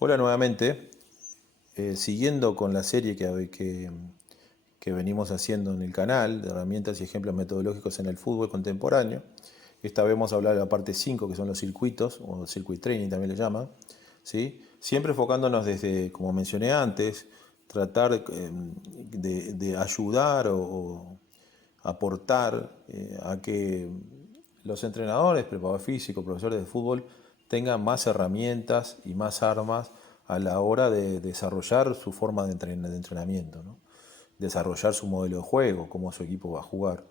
Hola nuevamente. Siguiendo con la serie que venimos haciendo en el canal de herramientas y ejemplos metodológicos en el fútbol contemporáneo. Esta vez vamos a hablar de la parte 5, que son los circuitos, o circuit training también le llaman, ¿sí? Siempre enfocándonos desde, como mencioné antes, tratar de ayudar o aportar a que los entrenadores, preparadores físicos, profesores de fútbol tengan más herramientas y más armas a la hora de desarrollar su forma de entrenamiento, ¿no? Desarrollar su modelo de juego, cómo su equipo va a jugar.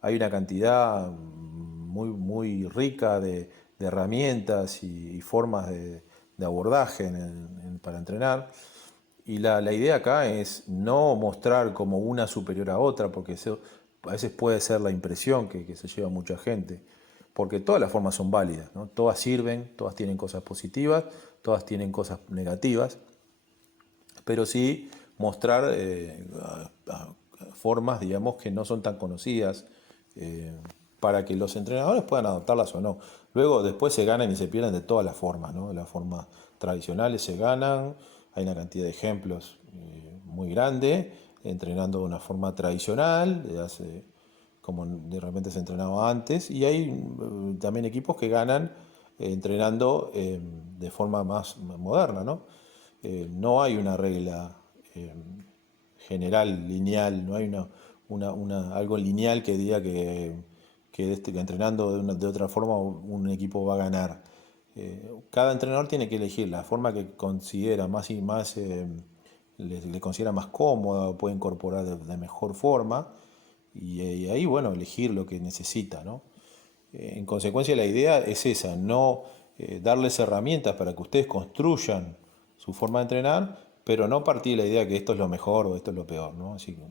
Hay una cantidad muy rica de herramientas y formas de abordaje para entrenar. Y la idea acá es no mostrar como una superior a otra, porque eso a veces puede ser la impresión que se lleva mucha gente, porque todas las formas son válidas, ¿no? Todas sirven, todas tienen cosas positivas, todas tienen cosas negativas, pero sí mostrar formas, digamos, que no son tan conocidas, eh, para que los entrenadores puedan adoptarlas o no. Luego, después se ganan y se pierden de todas las formas, ¿no? Las formas tradicionales se ganan, hay una cantidad de ejemplos muy grande, entrenando de una forma tradicional, de hace, como de repente se entrenaba antes, y hay también equipos que ganan entrenando de forma más moderna, ¿no? No hay una regla eh, general, lineal, no hay algo lineal que diga que entrenando de otra forma un equipo va a ganar. Cada entrenador tiene que elegir la forma que considera más y más le considera más cómoda o puede incorporar de mejor forma y ahí, bueno, elegir lo que necesita, ¿no? En consecuencia, la idea es esa, no darles herramientas para que ustedes construyan su forma de entrenar, pero no partir de la idea que esto es lo mejor o esto es lo peor, ¿no? Así que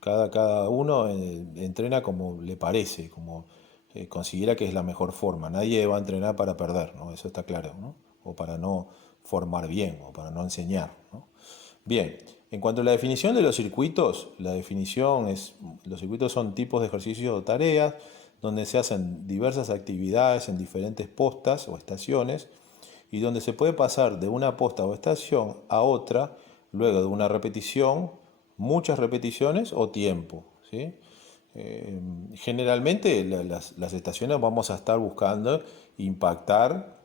cada uno entrena como le parece, como considera que es la mejor forma. Nadie va a entrenar para perder, ¿no? Eso está claro, ¿no? O para no formar bien, o para no enseñar, ¿no? Bien, en cuanto a la definición de los circuitos, la definición es, los circuitos son tipos de ejercicios o tareas donde se hacen diversas actividades en diferentes postas o estaciones y donde se puede pasar de una posta o estación a otra luego de una repetición, muchas repeticiones o tiempo, ¿sí? Generalmente las estaciones vamos a estar buscando impactar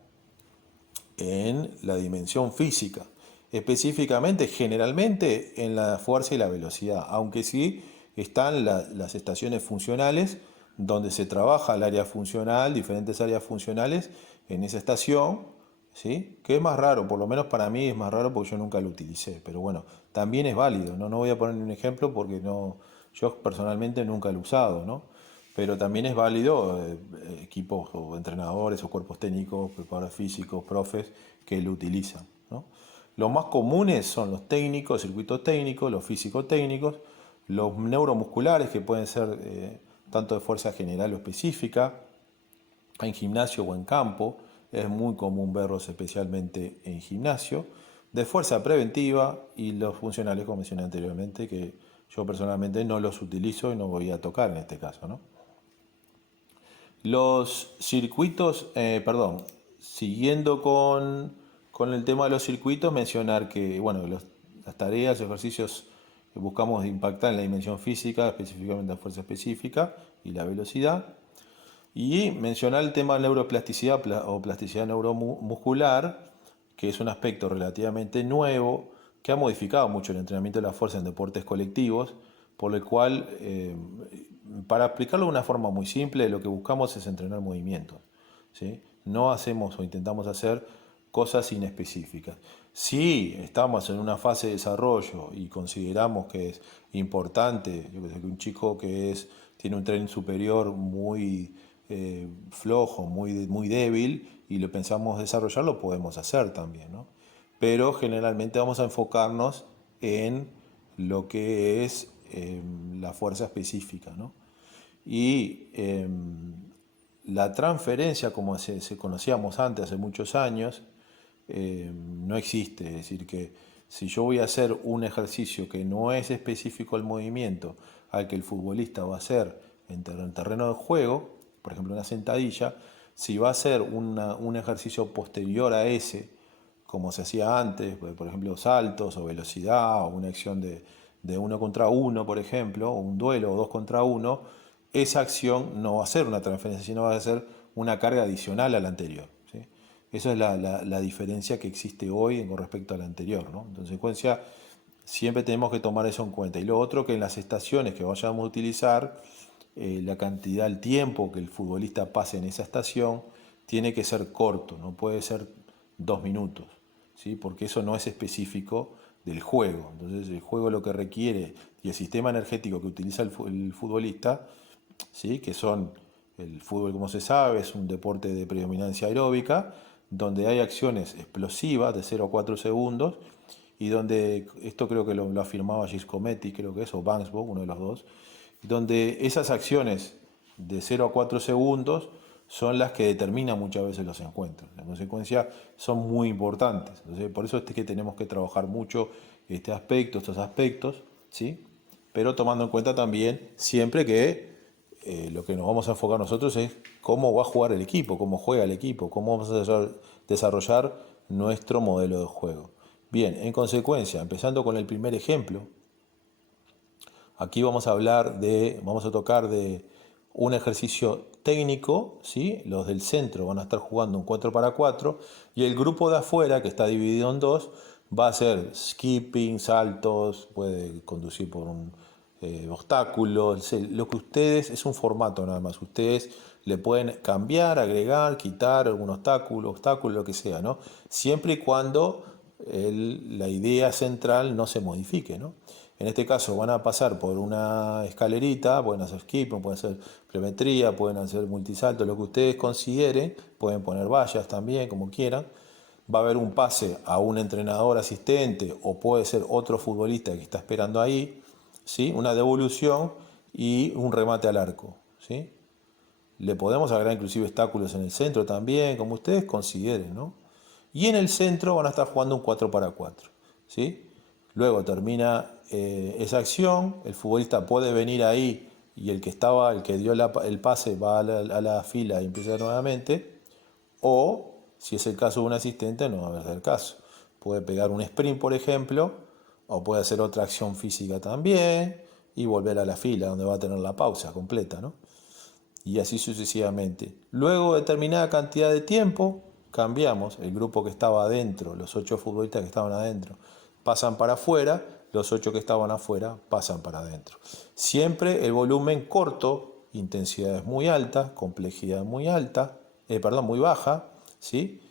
en la dimensión física, específicamente, generalmente en la fuerza y la velocidad, aunque sí están las estaciones funcionales, donde se trabaja el área funcional, diferentes áreas funcionales en esa estación, ¿sí? Que es más raro, por lo menos para mí es más raro porque yo nunca lo utilicé, pero bueno, también es válido, ¿no? No voy a poner un ejemplo porque no, yo personalmente nunca lo he usado, ¿no? Pero también es válido equipos o entrenadores o cuerpos técnicos, preparadores físicos, profes que lo utilizan, ¿no? Los más comunes son los técnicos, circuitos técnicos, los físico-técnicos, los neuromusculares que pueden ser tanto de fuerza general o específica, en gimnasio o en campo, es muy común verlos especialmente en gimnasio, de fuerza preventiva y los funcionales, como mencioné anteriormente, que yo personalmente no los utilizo y no voy a tocar en este caso, ¿no? Los circuitos, perdón, siguiendo con el tema de los circuitos, mencionar que, bueno, las tareas, ejercicios que buscamos impactar en la dimensión física, específicamente la fuerza específica y la velocidad. Y mencionar el tema de neuroplasticidad o plasticidad neuromuscular, que es un aspecto relativamente nuevo, que ha modificado mucho el entrenamiento de la fuerza en deportes colectivos, por el cual, para explicarlo de una forma muy simple, lo que buscamos es entrenar movimientos, ¿sí? No hacemos o intentamos hacer cosas inespecíficas. Si estamos en una fase de desarrollo y consideramos que es importante, yo que un chico tiene un tren superior muy flojo, muy débil, y lo pensamos desarrollar, lo podemos hacer también, ¿no? Pero generalmente vamos a enfocarnos en lo que es la fuerza específica, ¿no? Y la transferencia, como se conocíamos antes, hace muchos años, no existe. Es decir, que si yo voy a hacer un ejercicio que no es específico al movimiento al que el futbolista va a hacer en terreno de juego, por ejemplo una sentadilla, si va a ser un ejercicio posterior a ese, como se hacía antes, por ejemplo, saltos o velocidad o una acción de uno contra uno, por ejemplo, o un duelo o dos contra uno, esa acción no va a ser una transferencia, sino va a ser una carga adicional a la anterior. ¿Sí? Esa es la diferencia que existe hoy con respecto a la anterior, ¿no? En consecuencia, siempre tenemos que tomar eso en cuenta. Y lo otro, que en las estaciones que vayamos a utilizar, la cantidad, el tiempo que el futbolista pase en esa estación tiene que ser corto, no puede ser 2 minutos, ¿sí? Porque eso no es específico del juego. Entonces el juego lo que requiere y el sistema energético que utiliza el futbolista, ¿sí? Que son el fútbol, como se sabe, es un deporte de predominancia aeróbica, donde hay acciones explosivas de 0 a 4 segundos y donde, esto creo que lo afirmaba Giscometti, creo que es, o Bangsbo, uno de los dos, donde esas acciones de 0 a 4 segundos son las que determinan muchas veces los encuentros. En consecuencia, son muy importantes. Entonces, por eso es que tenemos que trabajar mucho estos aspectos, ¿sí? Pero tomando en cuenta también siempre que lo que nos vamos a enfocar nosotros es cómo va a jugar el equipo, cómo juega el equipo, cómo vamos a desarrollar nuestro modelo de juego. Bien, en consecuencia, empezando con el primer ejemplo, aquí vamos a tocar de un ejercicio técnico, ¿sí? Los del centro van a estar jugando un 4 para 4 y el grupo de afuera, que está dividido en dos, va a hacer skipping, saltos, puede conducir por un obstáculo, lo que ustedes, es un formato nada más, ustedes le pueden cambiar, agregar, quitar algún obstáculo, lo que sea, ¿no? Siempre y cuando la idea central no se modifique, ¿no? En este caso van a pasar por una escalerita, pueden hacer skipping, pueden hacer pliometría, pueden hacer multisalto, lo que ustedes consideren, pueden poner vallas también, como quieran. Va a haber un pase a un entrenador asistente o puede ser otro futbolista que está esperando ahí, ¿sí? Una devolución y un remate al arco, ¿sí? Le podemos agregar inclusive obstáculos en el centro también, como ustedes consideren, ¿no? Y en el centro van a estar jugando un 4 para 4, ¿sí? Luego termina esa acción, el futbolista puede venir ahí y el que dio el pase va a la fila y empieza nuevamente, o si es el caso de un asistente no va a ser el caso. Puede pegar un sprint, por ejemplo, o puede hacer otra acción física también y volver a la fila donde va a tener la pausa completa, ¿no? Y así sucesivamente. Luego de determinada cantidad de tiempo, cambiamos. El grupo que estaba adentro, los 8 futbolistas que estaban adentro, pasan para afuera, los 8 que estaban afuera pasan para adentro. Siempre el volumen corto, intensidades muy altas, complejidad muy alta, muy baja, ¿sí?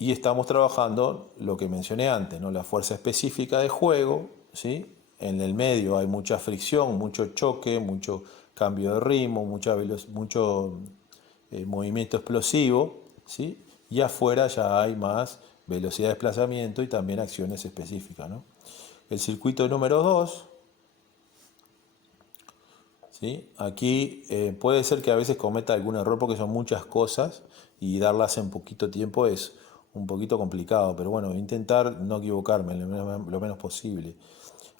Y estamos trabajando lo que mencioné antes, ¿no? La fuerza específica de juego, ¿sí? En el medio hay mucha fricción, mucho choque, mucho cambio de ritmo, mucho movimiento explosivo, ¿sí? Y afuera ya hay más velocidad de desplazamiento y también acciones específicas, ¿no? El circuito número 2, ¿sí? Aquí puede ser que a veces cometa algún error porque son muchas cosas y darlas en poquito tiempo es un poquito complicado, pero bueno, intentar no equivocarme lo menos posible.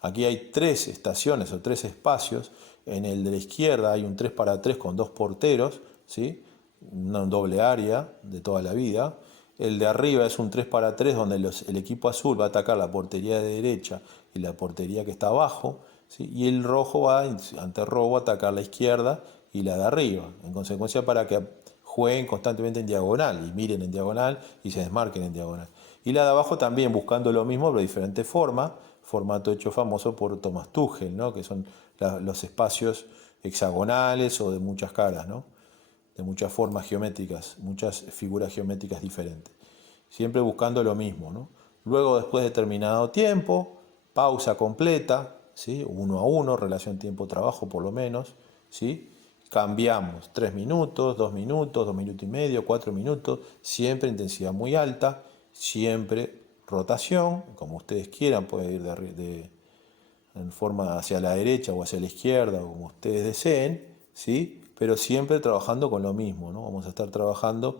Aquí hay 3 estaciones o 3 espacios. En el de la izquierda hay un 3 para 3 con 2 porteros, ¿sí? Un doble área de toda la vida. El de arriba es un 3 para 3 donde el equipo azul va a atacar la portería de derecha y la portería que está abajo, ¿sí? Y el rojo va, ante robo, a atacar la izquierda y la de arriba. En consecuencia, para que jueguen constantemente en diagonal y miren en diagonal y se desmarquen en diagonal. Y la de abajo también buscando lo mismo, pero de diferente forma, formato hecho famoso por Thomas Tuchel, ¿no? Que son los espacios hexagonales o de muchas caras, ¿no? De muchas formas geométricas, muchas figuras geométricas diferentes. Siempre buscando lo mismo, ¿no? Luego, después de determinado tiempo, pausa completa, ¿sí? 1 a 1, relación tiempo-trabajo por lo menos, ¿sí? Cambiamos 3 minutos, 2 minutos, 2 minutos y medio, 4 minutos, siempre intensidad muy alta, siempre rotación, como ustedes quieran, puede ir en forma hacia la derecha o hacia la izquierda, o como ustedes deseen, ¿sí? Pero siempre trabajando con lo mismo, ¿no? Vamos a estar trabajando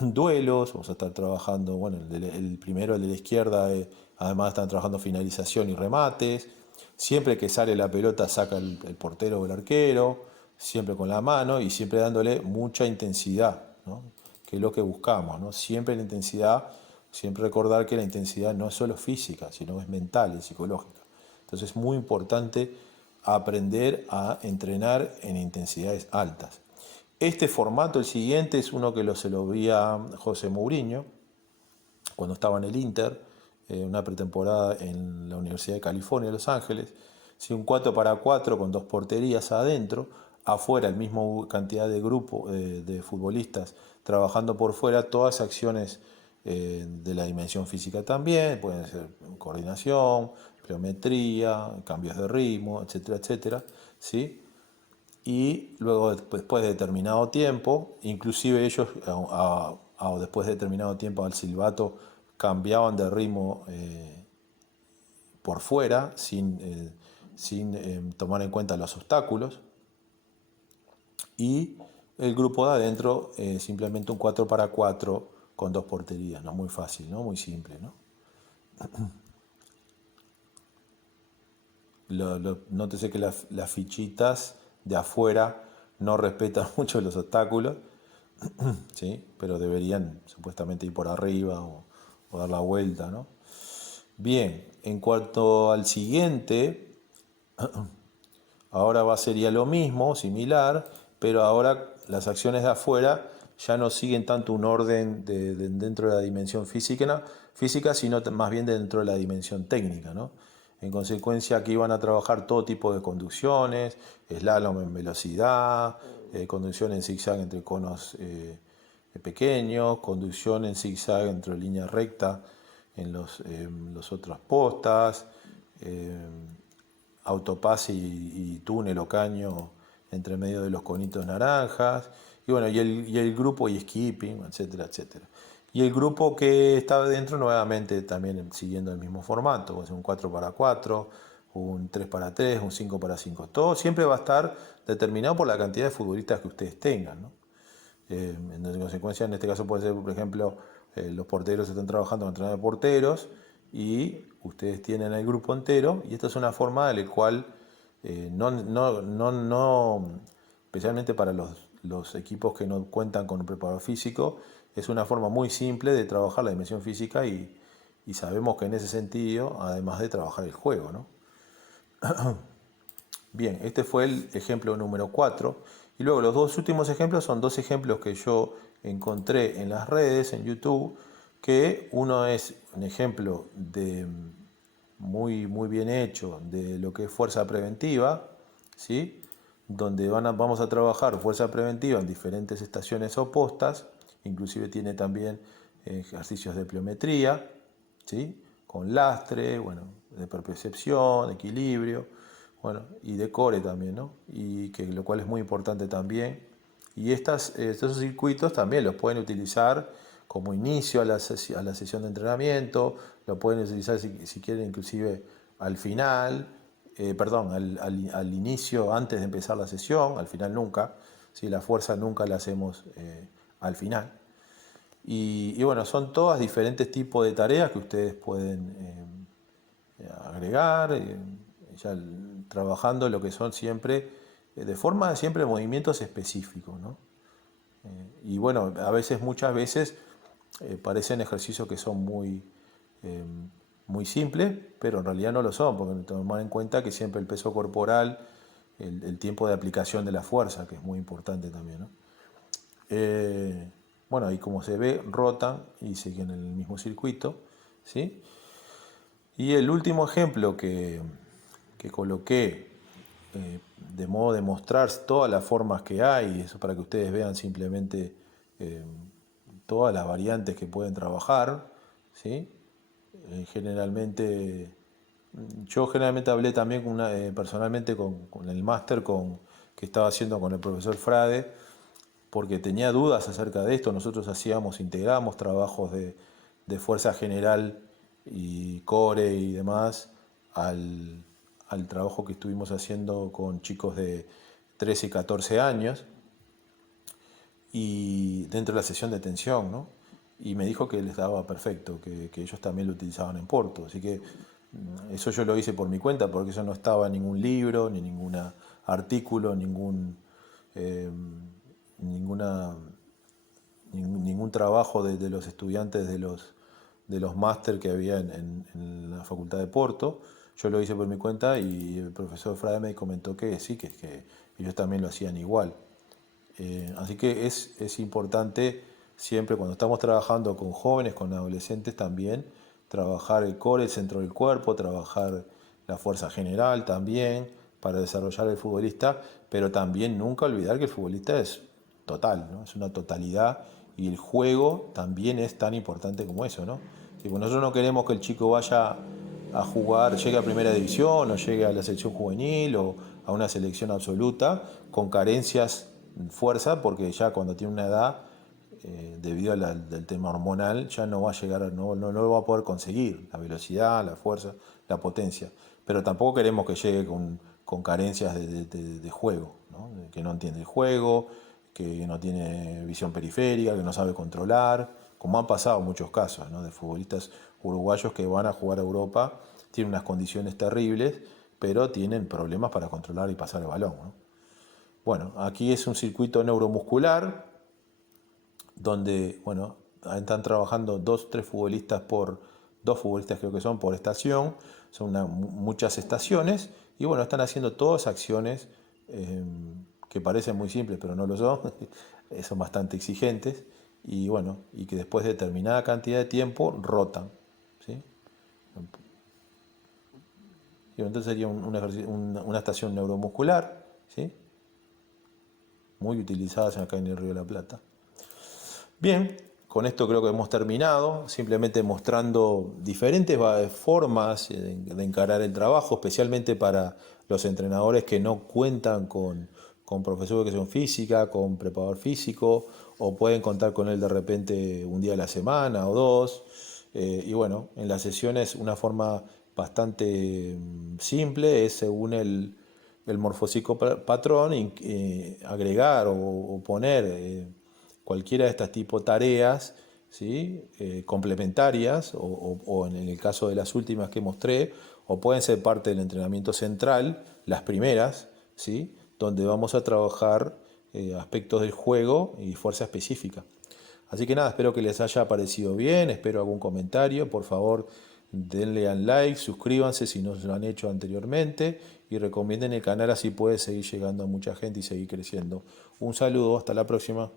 duelos, vamos a estar trabajando, bueno, el primero, el de la izquierda, además están trabajando finalización y remates. Siempre que sale la pelota saca el portero o el arquero, siempre con la mano y siempre dándole mucha intensidad, ¿no? Que es lo que buscamos, ¿no? Siempre la intensidad Siempre recordar que la intensidad no es solo física, sino es mental y psicológica. Entonces es muy importante aprender a entrenar en intensidades altas. Este formato, el siguiente, es uno que se lo vi a José Mourinho cuando estaba en el Inter, una pretemporada en la Universidad de California, Los Ángeles. Sí, un 4-4 con dos porterías adentro, afuera el mismo cantidad de grupo de futbolistas trabajando por fuera, todas acciones de la dimensión física también, pueden ser coordinación, pliometría, cambios de ritmo, etcétera, etcétera, ¿sí? Y luego después de determinado tiempo, inclusive ellos después de determinado tiempo al silbato cambiaban de ritmo por fuera sin tomar en cuenta los obstáculos, y el grupo de adentro simplemente un 4-4 con dos porterías, ¿no? Muy fácil, ¿no? Muy simple, ¿no? Nótese que las fichitas de afuera no respetan mucho los obstáculos, ¿sí? Pero deberían supuestamente ir por arriba o dar la vuelta, ¿no? Bien, en cuanto al siguiente, ahora sería lo mismo, similar, pero ahora las acciones de afuera ya no siguen tanto un orden dentro de la dimensión física, sino más bien dentro de la dimensión técnica, ¿no? En consecuencia, aquí van a trabajar todo tipo de conducciones, slalom en velocidad, conducción en zigzag entre conos pequeños, conducción en zigzag entre línea recta en los otros postas, eh, autopase y túnel o caño entre medio de los conitos naranjas, y bueno, y el grupo y skipping, etcétera, etcétera. Y el grupo que estaba dentro nuevamente también siguiendo el mismo formato, pues un 4-4, un 3-3, un 5-5. Todo siempre va a estar determinado por la cantidad de futbolistas que ustedes tengan, ¿no? En consecuencia, en este caso puede ser, por ejemplo, los porteros están trabajando en entrenador de porteros y ustedes tienen el grupo entero, y esta es una forma en la cual especialmente para los equipos que no cuentan con un preparador físico, es una forma muy simple de trabajar la dimensión física, y sabemos que en ese sentido, además de trabajar el juego, ¿no? Bien, este fue el ejemplo número 4. Y luego los dos últimos ejemplos son dos ejemplos que yo encontré en las redes, en YouTube, que uno es un ejemplo muy, muy bien hecho de lo que es fuerza preventiva, ¿sí? Donde vamos a trabajar fuerza preventiva en diferentes estaciones opuestas, inclusive tiene también ejercicios de pliometría, ¿sí? Con lastre, bueno, de percepción, equilibrio, bueno, y de core también, ¿no? Y que lo cual es muy importante también. Y estos circuitos también los pueden utilizar como inicio a la sesión de entrenamiento, lo pueden utilizar si quieren inclusive al final, perdón, al inicio, antes de empezar la sesión, al final nunca, ¿sí? La fuerza nunca la hacemos al final. Y bueno, son todas diferentes tipos de tareas que ustedes pueden agregar, ya trabajando lo que son siempre, de forma siempre movimientos específicos, ¿no? Y bueno, muchas veces parecen ejercicios que son eh, muy simples, pero en realidad no lo son, porque hay que tomar en cuenta que siempre el peso corporal, el tiempo de aplicación de la fuerza, que es muy importante también, ¿no? Eh, bueno, ahí como se ve, rotan y siguen el mismo circuito, ¿sí? Y el último ejemplo que coloqué, de modo de mostrar todas las formas que hay, eso para que ustedes vean simplemente eh, todas las variantes que pueden trabajar, ¿sí? Generalmente, yo generalmente hablé también personalmente con el máster que estaba haciendo con el profesor Frade, porque tenía dudas acerca de esto. Nosotros integramos trabajos de fuerza general y core y demás al trabajo que estuvimos haciendo con chicos de 13 y 14 años, y dentro de la sesión de tensión, ¿no? Y me dijo que les daba perfecto, que ellos también lo utilizaban en Porto. Así que eso yo lo hice por mi cuenta, porque eso no estaba en ningún libro, ni ningún artículo, eh, ninguna, ningún trabajo de los estudiantes de los máster que había en la Facultad de Porto. Yo lo hice por mi cuenta y el profesor Frade me comentó que sí, que ellos también lo hacían igual. Así que es importante siempre cuando estamos trabajando con jóvenes, con adolescentes también, trabajar el core, el centro del cuerpo, trabajar la fuerza general también para desarrollar el futbolista, pero también nunca olvidar que el futbolista es total, ¿no? Es una totalidad y el juego también es tan importante como eso, ¿no? Tipo, nosotros no queremos que el chico vaya a jugar, llegue a primera división o llegue a la selección juvenil o a una selección absoluta con carencias en fuerza, porque ya cuando tiene una edad, debido al tema hormonal, ya no va a llegar, no lo va a poder conseguir, la velocidad, la fuerza, la potencia. Pero tampoco queremos que llegue con carencias de juego, ¿no? Que no entiende el juego, que no tiene visión periférica, que no sabe controlar, como han pasado muchos casos, ¿no? De futbolistas uruguayos que van a jugar a Europa, tienen unas condiciones terribles, pero tienen problemas para controlar y pasar el balón, ¿no? Bueno, aquí es un circuito neuromuscular donde, bueno, están trabajando dos futbolistas creo que son por estación, son muchas estaciones, y bueno, están haciendo todas acciones eh, que parecen muy simples, pero no lo son, son bastante exigentes, y bueno, y que después de determinada cantidad de tiempo rotan, ¿sí? Y entonces sería una estación neuromuscular, ¿sí? Muy utilizadas acá en el Río de la Plata. Bien, con esto creo que hemos terminado, simplemente mostrando diferentes formas de encarar el trabajo, especialmente para los entrenadores que no cuentan con profesor de educación física, con preparador físico, o pueden contar con él de repente un día a la semana o dos. Y bueno, en las sesiones una forma bastante simple es según el morfopsicopatrón agregar o poner cualquiera de estas tipo tareas, ¿sí? Complementarias o en el caso de las últimas que mostré, o pueden ser parte del entrenamiento central, las primeras, ¿sí? Donde vamos a trabajar aspectos del juego y fuerza específica. Así que nada, espero que les haya parecido bien, espero algún comentario, por favor denle al like, suscríbanse si no lo han hecho anteriormente y recomienden el canal así puede seguir llegando a mucha gente y seguir creciendo. Un saludo, hasta la próxima.